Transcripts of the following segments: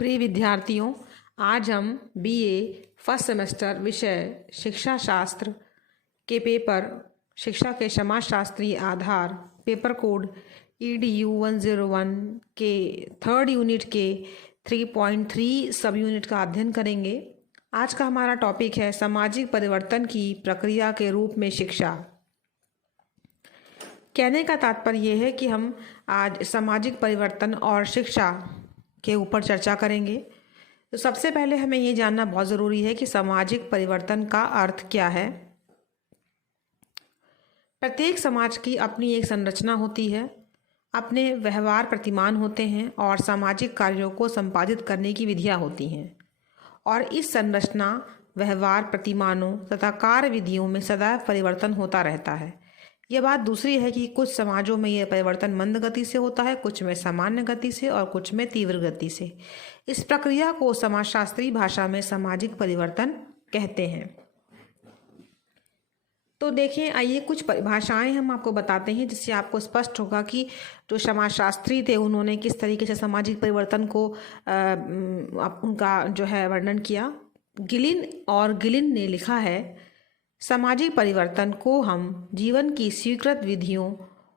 प्रिय विद्यार्थियों, आज हम बीए फर्स्ट सेमेस्टर विषय शिक्षा शास्त्र के पेपर शिक्षा के समाजशास्त्रीय आधार पेपर कोड EDU 101 के थर्ड यूनिट के 3.3 सब यूनिट का अध्ययन करेंगे। आज का हमारा टॉपिक है सामाजिक परिवर्तन की प्रक्रिया के रूप में शिक्षा। कहने का तात्पर्य यह है कि हम आज सामाजिक परिवर्तन और शिक्षा के ऊपर चर्चा करेंगे। तो सबसे पहले हमें ये जानना बहुत ज़रूरी है कि सामाजिक परिवर्तन का अर्थ क्या है। प्रत्येक समाज की अपनी एक संरचना होती है, अपने व्यवहार प्रतिमान होते हैं और सामाजिक कार्यों को संपादित करने की विधियां होती हैं। और इस संरचना, व्यवहार प्रतिमानों तथा कार्य विधियों में सदैव परिवर्तन होता रहता है। यह बात दूसरी है कि कुछ समाजों में यह परिवर्तन मंद गति से होता है, कुछ में सामान्य गति से और कुछ में तीव्र गति से। इस प्रक्रिया को समाजशास्त्रीय भाषा में सामाजिक परिवर्तन कहते हैं। तो देखें, आइए कुछ परिभाषाएं हम आपको बताते हैं जिससे आपको स्पष्ट होगा कि जो समाजशास्त्री थे उन्होंने किस तरीके से सामाजिक परिवर्तन को उनका जो है वर्णन किया। गिलिन ने लिखा है, सामाजिक परिवर्तन को हम जीवन की स्वीकृत विधियों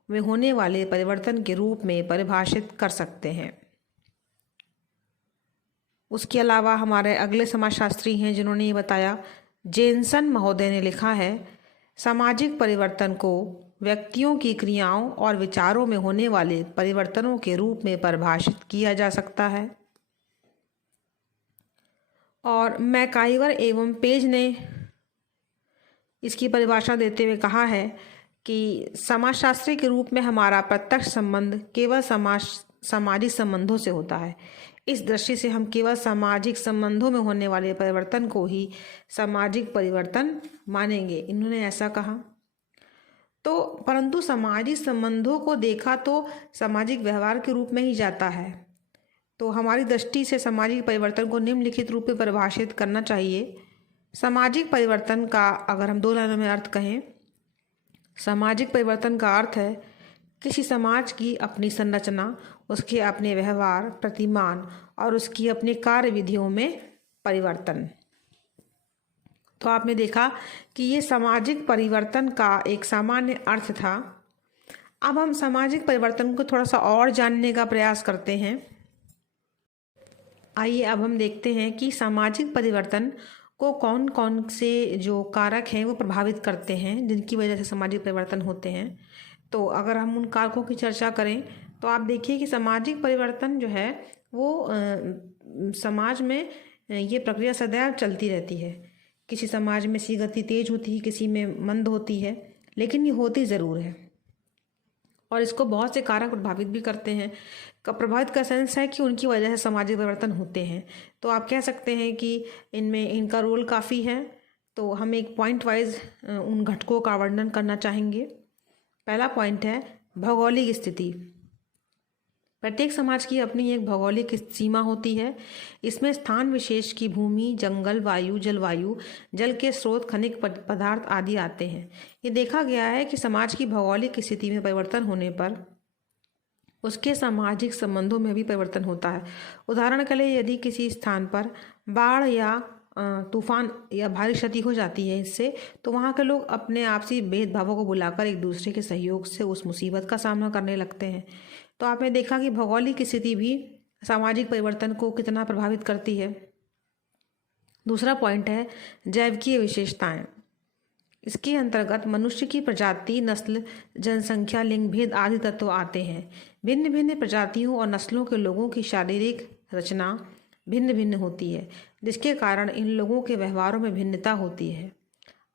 में होने वाले परिवर्तन के रूप में परिभाषित कर सकते हैं। उसके अलावा हमारे अगले समाजशास्त्री हैं जिन्होंने ये बताया, जेनसन महोदय ने लिखा है, सामाजिक परिवर्तन को व्यक्तियों की क्रियाओं और विचारों में होने वाले परिवर्तनों के रूप में परिभाषित किया जा सकता है। और मैकाइवर एवं पेज ने इसकी परिभाषा देते हुए कहा है कि समाजशास्त्री के रूप में हमारा प्रत्यक्ष संबंध केवल सामाजिक संबंधों से होता है। इस दृष्टि से हम केवल सामाजिक संबंधों में होने वाले परिवर्तन को ही सामाजिक परिवर्तन मानेंगे। इन्होंने ऐसा कहा। तो परंतु सामाजिक संबंधों को देखा तो सामाजिक व्यवहार के रूप में ही जाता है। तो हमारी दृष्टि से सामाजिक परिवर्तन को निम्नलिखित रूप में परिभाषित करना चाहिए। सामाजिक परिवर्तन का अगर हम दो लाइनों में अर्थ कहें, सामाजिक परिवर्तन का अर्थ है किसी समाज की अपनी संरचना, उसके अपने व्यवहार प्रतिमान और उसकी अपनी कार्य विधियों में परिवर्तन। तो आपने देखा कि ये सामाजिक परिवर्तन का एक सामान्य अर्थ था। अब हम सामाजिक परिवर्तन को थोड़ा सा और जानने का प्रयास करते हैं। आइए अब हम देखते हैं कि सामाजिक परिवर्तन को कौन कौन से जो कारक हैं वो प्रभावित करते हैं जिनकी वजह से सामाजिक परिवर्तन होते हैं। तो अगर हम उन कारकों की चर्चा करें तो आप देखिए कि सामाजिक परिवर्तन जो है वो समाज में ये प्रक्रिया सदैव चलती रहती है। किसी समाज में इसकी गति तेज होती है, किसी में मंद होती है, लेकिन ये होती ज़रूर है। और इसको बहुत से कारक प्रभावित भी करते हैं। प्रभावित का सेंस है कि उनकी वजह से सामाजिक परिवर्तन होते हैं। तो आप कह सकते हैं कि इनमें इनका रोल काफ़ी है। तो हम एक पॉइंट वाइज उन घटकों का वर्णन करना चाहेंगे। पहला पॉइंट है भौगोलिक स्थिति। प्रत्येक समाज की अपनी एक भौगोलिक सीमा होती है। इसमें स्थान विशेष की भूमि, जंगल, वायु, जलवायु, जल के स्रोत, खनिज पदार्थ आदि आते हैं। ये देखा गया है कि समाज की भौगोलिक स्थिति में परिवर्तन होने पर उसके सामाजिक संबंधों में भी परिवर्तन होता है। उदाहरण के लिए यदि किसी स्थान पर बाढ़ या तूफान या भारी क्षति हो जाती है इससे, तो वहाँ के लोग अपने आपसी भेदभावों को बुलाकर एक दूसरे के सहयोग से उस मुसीबत का सामना करने लगते हैं। तो आपने देखा कि भौगोलिक स्थिति भी सामाजिक परिवर्तन को कितना प्रभावित करती है। दूसरा पॉइंट है जैविकीय विशेषताएं। इसके अंतर्गत मनुष्य की प्रजाति, नस्ल, जनसंख्या, लिंग भेद आदि तत्व आते हैं। भिन्न भिन्न प्रजातियों और नस्लों के लोगों की शारीरिक रचना भिन्न भिन्न होती है, जिसके कारण इन लोगों के व्यवहारों में भिन्नता होती है।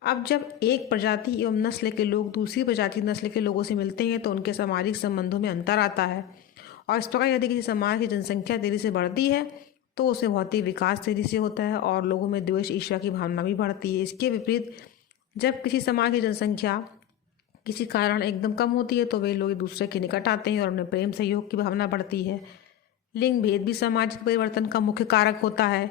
अब जब एक प्रजाति एवं नस्ल के लोग दूसरी प्रजाति नस्ल के लोगों से मिलते हैं तो उनके सामाजिक संबंधों में अंतर आता है। और इस प्रकार यदि किसी समाज की जनसंख्या तेजी से बढ़ती है तो उसमें भौतिक विकास तेजी से होता है और लोगों में द्वेष, ईर्ष्या की भावना भी बढ़ती है। इसके विपरीत जब किसी समाज की जनसंख्या किसी कारण एकदम कम होती है तो वे लोग एक दूसरे के निकट आते हैं और उनमें प्रेम सहयोग की भावना बढ़ती है। लिंग भेद भी सामाजिक परिवर्तन का मुख्य कारक होता है।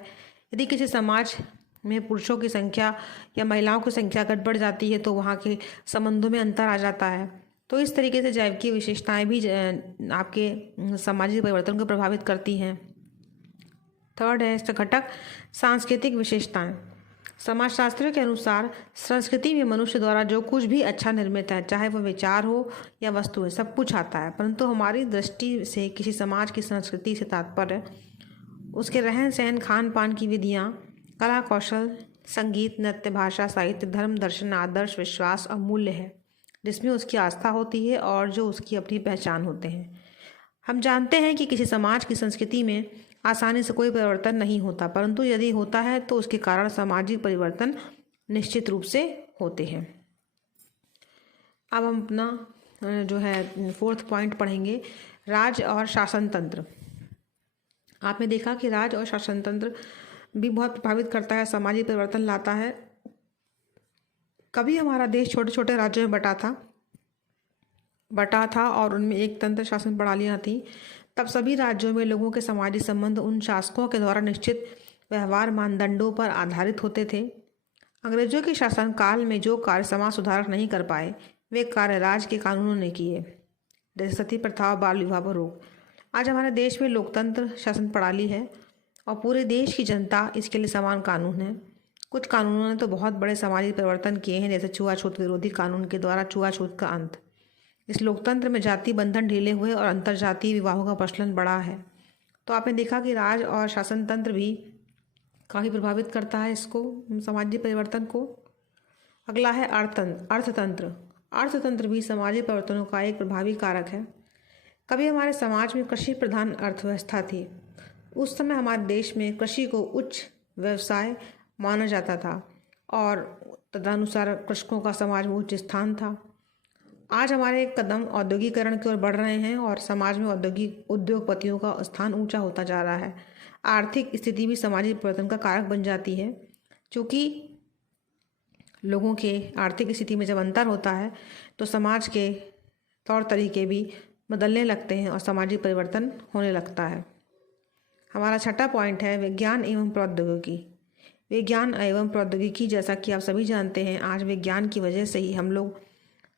यदि किसी समाज में पुरुषों की संख्या या महिलाओं की संख्या घट बढ़ जाती है तो वहाँ के संबंधों में अंतर आ जाता है। तो इस तरीके से जैविक विशेषताएं भी आपके सामाजिक परिवर्तन को प्रभावित करती हैं। थर्ड है इसका घटक सांस्कृतिक विशेषताएं। समाजशास्त्रियों के अनुसार संस्कृति में मनुष्य द्वारा जो कुछ भी अच्छा निर्मित है, चाहे वह विचार हो या वस्तु है, सब कुछ आता है। परंतु हमारी दृष्टि से किसी समाज की संस्कृति से तात्पर्य उसके रहन सहन, खान पान की विधियाँ, कला कौशल, संगीत, नृत्य, भाषा, साहित्य, धर्म, दर्शन, आदर्श, विश्वास और मूल्य है, जिसमें उसकी आस्था होती है और जो उसकी अपनी पहचान होते हैं। हम जानते हैं कि किसी समाज की संस्कृति में आसानी से कोई परिवर्तन नहीं होता, परंतु यदि होता है तो उसके कारण सामाजिक परिवर्तन निश्चित रूप से होते हैं। अब हम अपना जो है फोर्थ पॉइंट पढ़ेंगे, राज और शासन तंत्र। आपने देखा कि राज और शासन तंत्र भी बहुत प्रभावित करता है, सामाजिक परिवर्तन लाता है। कभी हमारा देश छोटे छोटे राज्यों में बटा था और उनमें एक तंत्र शासन प्रणालियाँ थीं। तब सभी राज्यों में लोगों के सामाजिक संबंध उन शासकों के द्वारा निश्चित व्यवहार मानदंडों पर आधारित होते थे। अंग्रेजों के शासनकाल में जो कार्य समाज सुधारक नहीं कर पाए, वे कार्य राज के कानूनों ने किए, जैसे सती प्रथा और बाल विवाह पर रोक। आज हमारे देश में लोकतंत्र शासन प्रणाली है और पूरे देश की जनता इसके लिए समान कानून है। कुछ कानूनों ने तो बहुत बड़े सामाजिक परिवर्तन किए हैं, जैसे छुआछूत विरोधी कानून के द्वारा छुआछूत का अंत। इस लोकतंत्र में जाति बंधन ढीले हुए और अंतर्जातीय विवाहों का प्रचलन बढ़ा है। तो आपने देखा कि राज और शासन तंत्र भी काफ़ी प्रभावित करता है इसको, सामाजिक परिवर्तन को। अगला है अर्थतंत्र। अर्थतंत्र भी सामाजिक परिवर्तनों का एक प्रभावी कारक है। कभी हमारे समाज में कृषि प्रधान अर्थव्यवस्था थी। उस समय हमारे देश में कृषि को उच्च व्यवसाय माना जाता था और तदनुसार कृषकों का समाज में उच्च स्थान था। आज हमारे कदम औद्योगिकरण की ओर बढ़ रहे हैं और समाज में उद्योगपतियों का स्थान ऊंचा होता जा रहा है। आर्थिक स्थिति भी सामाजिक परिवर्तन का कारक बन जाती है, क्योंकि लोगों के आर्थिक स्थिति में जब अंतर होता है तो समाज के तौर तरीके भी बदलने लगते हैं और सामाजिक परिवर्तन होने लगता है। हमारा छठा पॉइंट है विज्ञान एवं प्रौद्योगिकी। विज्ञान एवं प्रौद्योगिकी, जैसा कि आप सभी जानते हैं, आज विज्ञान की वजह से ही हम लोग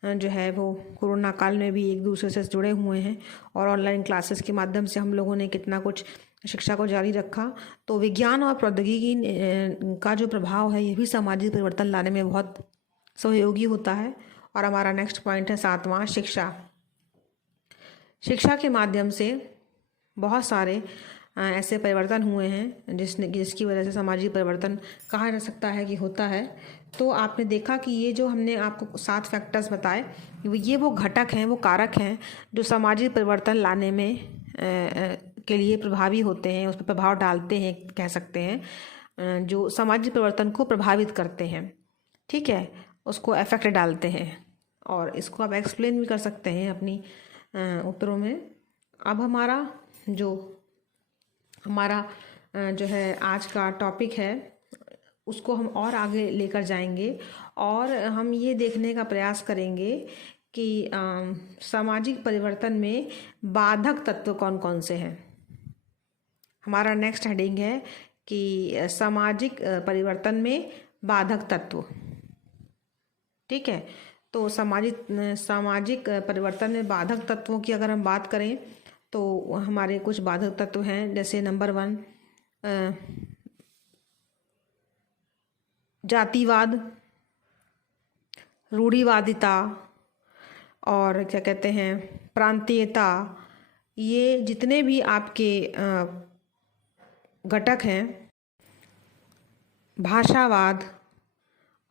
जो है वो कोरोना काल में भी एक दूसरे से जुड़े हुए हैं और ऑनलाइन क्लासेस के माध्यम से हम लोगों ने कितना कुछ शिक्षा को जारी रखा। तो विज्ञान और प्रौद्योगिकी का जो प्रभाव है, ये भी सामाजिक परिवर्तन लाने में बहुत सहयोगी होता है। और हमारा नेक्स्ट पॉइंट है सातवां, शिक्षा। शिक्षा के माध्यम से बहुत सारे ऐसे परिवर्तन हुए हैं जिसकी वजह से सामाजिक परिवर्तन कहा जा सकता है कि होता है। तो आपने देखा कि ये जो हमने आपको 7 फैक्टर्स बताए, ये वो घटक हैं, वो कारक हैं जो सामाजिक परिवर्तन लाने में के लिए प्रभावी होते हैं, उस पर प्रभाव डालते हैं, कह सकते हैं, जो सामाजिक परिवर्तन को प्रभावित करते हैं। ठीक है, उसको इफेक्ट डालते हैं और इसको आप एक्सप्लेन भी कर सकते हैं अपनी उत्तरों में। अब हमारा जो है आज का टॉपिक है, उसको हम और आगे लेकर जाएंगे और हम ये देखने का प्रयास करेंगे कि सामाजिक परिवर्तन में बाधक तत्व कौन कौन से हैं। हमारा नेक्स्ट हेडिंग है कि सामाजिक परिवर्तन में बाधक तत्व। ठीक है, तो सामाजिक परिवर्तन में बाधक तत्वों की अगर हम बात करें तो हमारे कुछ बाधक तत्व हैं, जैसे नंबर 1 जातिवाद, रूढ़िवादिता और क्या कहते हैं प्रांतीयता। ये जितने भी आपके घटक हैं, भाषावाद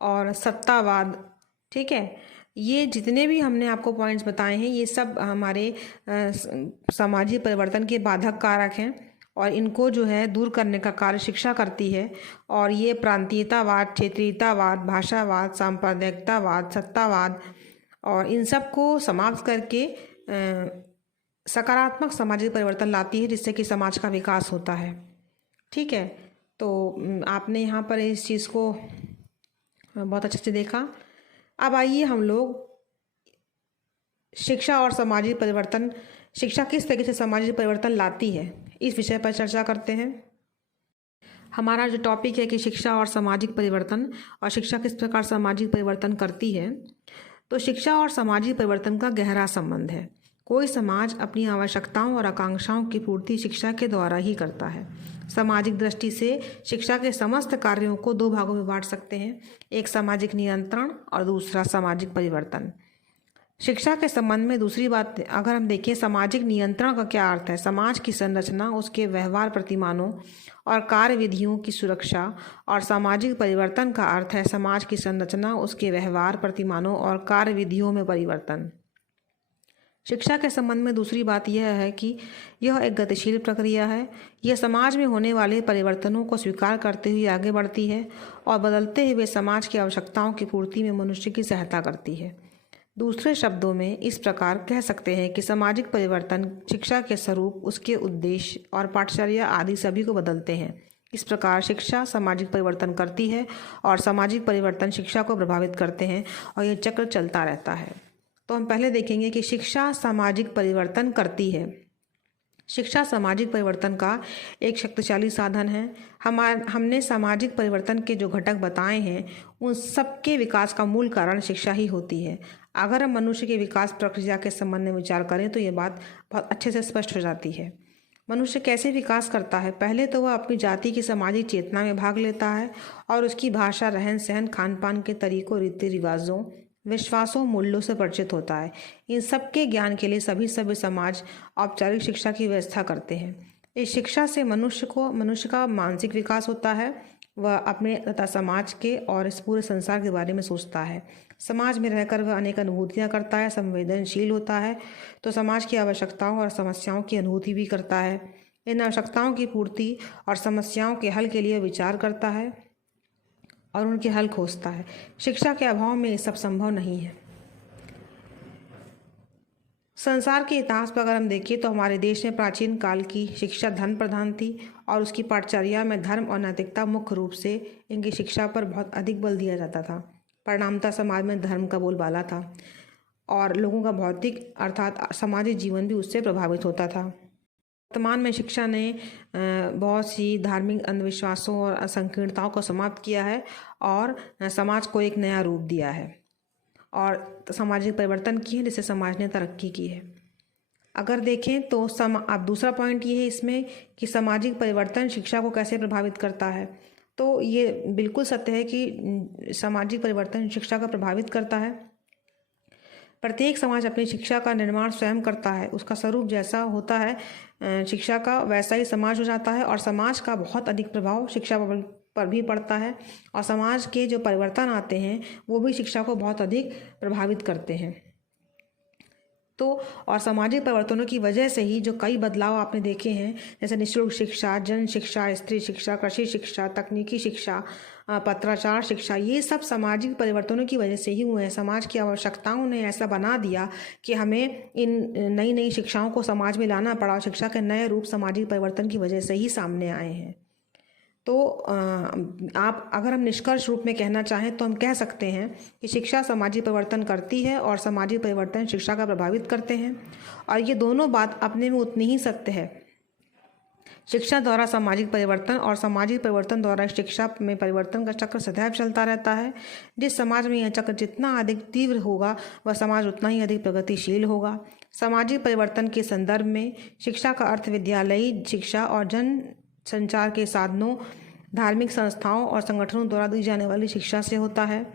और सत्तावाद, ठीक है, ये जितने भी हमने आपको पॉइंट्स बताए हैं, ये सब हमारे सामाजिक परिवर्तन के बाधक कारक हैं और इनको जो है दूर करने का कार्य शिक्षा करती है। और ये प्रांतीयतावाद, क्षेत्रीयतावाद, भाषावाद, सांप्रदायिकतावाद, सत्तावाद और इन सब को समाप्त करके सकारात्मक सामाजिक परिवर्तन लाती है, जिससे कि समाज का विकास होता है। ठीक है, तो आपने यहाँ पर इस चीज़ को बहुत अच्छे से देखा। अब आइए हम लोग शिक्षा और सामाजिक परिवर्तन, शिक्षा किस तरीके से सामाजिक परिवर्तन लाती है, इस विषय पर चर्चा करते हैं। हमारा जो टॉपिक है कि शिक्षा और सामाजिक परिवर्तन और शिक्षा किस प्रकार सामाजिक परिवर्तन करती है, तो शिक्षा और सामाजिक परिवर्तन का गहरा संबंध है। कोई समाज अपनी आवश्यकताओं और आकांक्षाओं की पूर्ति शिक्षा के द्वारा ही करता है। सामाजिक दृष्टि से शिक्षा के समस्त कार्यों को दो भागों में बांट सकते हैं, एक सामाजिक नियंत्रण और दूसरा सामाजिक परिवर्तन। शिक्षा के संबंध में दूसरी बात अगर हम देखें, सामाजिक नियंत्रण का क्या अर्थ है? समाज की संरचना, उसके व्यवहार प्रतिमानों और कार्य विधियों की सुरक्षा। और सामाजिक परिवर्तन का अर्थ है समाज की संरचना, उसके व्यवहार प्रतिमानों और कार्य विधियों में परिवर्तन। शिक्षा के संबंध में दूसरी बात यह है कि यह एक गतिशील प्रक्रिया है। यह समाज में होने वाले परिवर्तनों को स्वीकार करते हुए आगे बढ़ती है और बदलते हुए समाज की आवश्यकताओं की पूर्ति में मनुष्य की सहायता करती है। दूसरे शब्दों में इस प्रकार कह सकते हैं कि सामाजिक परिवर्तन शिक्षा के स्वरूप, उसके उद्देश्य और पाठचर्या आदि सभी को बदलते हैं। इस प्रकार शिक्षा सामाजिक परिवर्तन करती है और सामाजिक परिवर्तन शिक्षा को प्रभावित करते हैं और यह चक्र चलता रहता है। तो हम पहले देखेंगे कि शिक्षा सामाजिक परिवर्तन करती है। शिक्षा सामाजिक परिवर्तन का एक शक्तिशाली साधन है। हमने सामाजिक परिवर्तन के जो घटक बताए हैं उन सबके विकास का मूल कारण शिक्षा ही होती है। अगर हम मनुष्य के विकास प्रक्रिया के संबंध में विचार करें तो ये बात बहुत अच्छे से स्पष्ट हो जाती है। मनुष्य कैसे विकास करता है? पहले तो वह अपनी जाति की सामाजिक चेतना में भाग लेता है और उसकी भाषा, रहन सहन, खान पान के तरीकों, रीति रिवाजों, विश्वासों, मूल्यों से परिचित होता है। इन सबके ज्ञान के लिए सभी सभ्य समाज औपचारिक शिक्षा की व्यवस्था करते हैं। इस शिक्षा से मनुष्य का मानसिक विकास होता है। वह अपने तथा समाज के और इस पूरे संसार के बारे में सोचता है। समाज में रहकर वह अनेक अनुभूतियाँ करता है, संवेदनशील होता है, तो समाज की आवश्यकताओं और समस्याओं की अनुभूति भी करता है। इन आवश्यकताओं की पूर्ति और समस्याओं के हल के लिए विचार करता है और उनके हल खोजता है। शिक्षा के अभाव में ये सब संभव नहीं है। संसार के इतिहास पर अगर हम देखें तो हमारे देश में प्राचीन काल की शिक्षा धर्म प्रधान थी और उसकी पाठचर्या में धर्म और नैतिकता मुख्य रूप से इनकी शिक्षा पर बहुत अधिक बल दिया जाता था। परिणामतः समाज में धर्म का बोलबाला था और लोगों का भौतिक अर्थात सामाजिक जीवन भी उससे प्रभावित होता था। वर्तमान में शिक्षा ने बहुत सी धार्मिक अंधविश्वासों और असंकीर्णताओं को समाप्त किया है और समाज को एक नया रूप दिया है और सामाजिक परिवर्तन की है, जिससे समाज ने तरक्की की है। अगर देखें तो अब दूसरा पॉइंट ये है इसमें कि सामाजिक परिवर्तन शिक्षा को कैसे प्रभावित करता है। तो ये बिल्कुल सत्य है कि सामाजिक परिवर्तन शिक्षा को प्रभावित करता है। प्रत्येक समाज अपनी शिक्षा का निर्माण स्वयं करता है। उसका स्वरूप जैसा होता है शिक्षा का, वैसा ही समाज हो जाता है और समाज का बहुत अधिक प्रभाव शिक्षा पर भी पड़ता है और समाज के जो परिवर्तन आते हैं वो भी शिक्षा को बहुत अधिक प्रभावित करते हैं। तो और सामाजिक परिवर्तनों की वजह से ही जो कई बदलाव आपने देखे हैं, जैसे निःशुल्क शिक्षा, जन शिक्षा, स्त्री शिक्षा, कृषि शिक्षा, तकनीकी शिक्षा, पत्राचार शिक्षा, ये सब सामाजिक परिवर्तनों की वजह से ही हुए हैं। समाज की आवश्यकताओं ने ऐसा बना दिया कि हमें इन नई नई शिक्षाओं को समाज में लाना पड़ा। शिक्षा के नए रूप सामाजिक परिवर्तन की वजह से ही सामने आए हैं। तो आप अगर हम निष्कर्ष रूप में कहना चाहें तो हम कह सकते हैं कि शिक्षा सामाजिक परिवर्तन करती है और सामाजिक परिवर्तन शिक्षा का प्रभावित करते हैं और ये दोनों बात अपने में उतनी ही सत्य है। शिक्षा द्वारा सामाजिक परिवर्तन और सामाजिक परिवर्तन द्वारा शिक्षा में परिवर्तन का चक्र सदैव चलता रहता है। जिस समाज में यह चक्र जितना अधिक तीव्र होगा वह समाज उतना ही अधिक प्रगतिशील होगा। सामाजिक परिवर्तन के संदर्भ में शिक्षा का अर्थ विद्यालयी शिक्षा और जन संचार के साधनों, धार्मिक संस्थाओं और संगठनों द्वारा दी जाने वाली शिक्षा से होता है।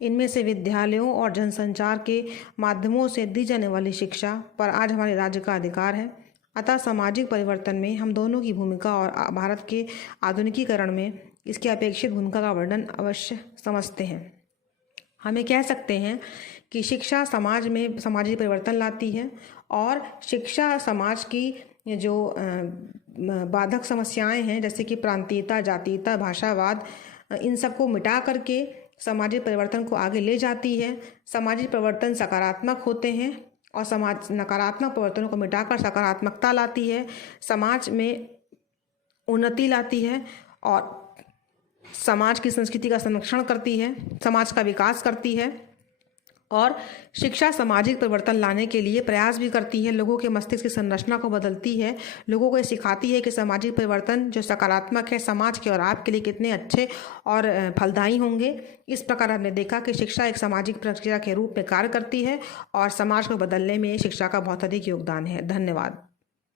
इनमें से विद्यालयों और जनसंचार के माध्यमों से दी जाने वाली शिक्षा पर आज हमारे राज्य का अधिकार है। अतः सामाजिक परिवर्तन में हम दोनों की भूमिका और भारत के आधुनिकीकरण में इसकी अपेक्षित भूमिका का वर्णन अवश्य समझते हैं। हमें कह सकते हैं कि शिक्षा समाज में सामाजिक परिवर्तन लाती है और शिक्षा समाज की जो बाधक समस्याएं हैं, जैसे कि प्रांतीयता, जातीयता, भाषावाद, इन सबको मिटा करके सामाजिक परिवर्तन को आगे ले जाती है। सामाजिक परिवर्तन सकारात्मक होते हैं और समाज नकारात्मक परिवर्तनों को मिटाकर सकारात्मकता लाती है, समाज में उन्नति लाती है और समाज की संस्कृति का संरक्षण करती है, समाज का विकास करती है और शिक्षा सामाजिक परिवर्तन लाने के लिए प्रयास भी करती है, लोगों के मस्तिष्क की संरचना को बदलती है, लोगों को ये सिखाती है कि सामाजिक परिवर्तन जो सकारात्मक है समाज के और आपके लिए कितने अच्छे और फलदायी होंगे। इस प्रकार हमने देखा कि शिक्षा एक सामाजिक प्रक्रिया के रूप में कार्य करती है और समाज को बदलने में शिक्षा का बहुत अधिक योगदान है। धन्यवाद।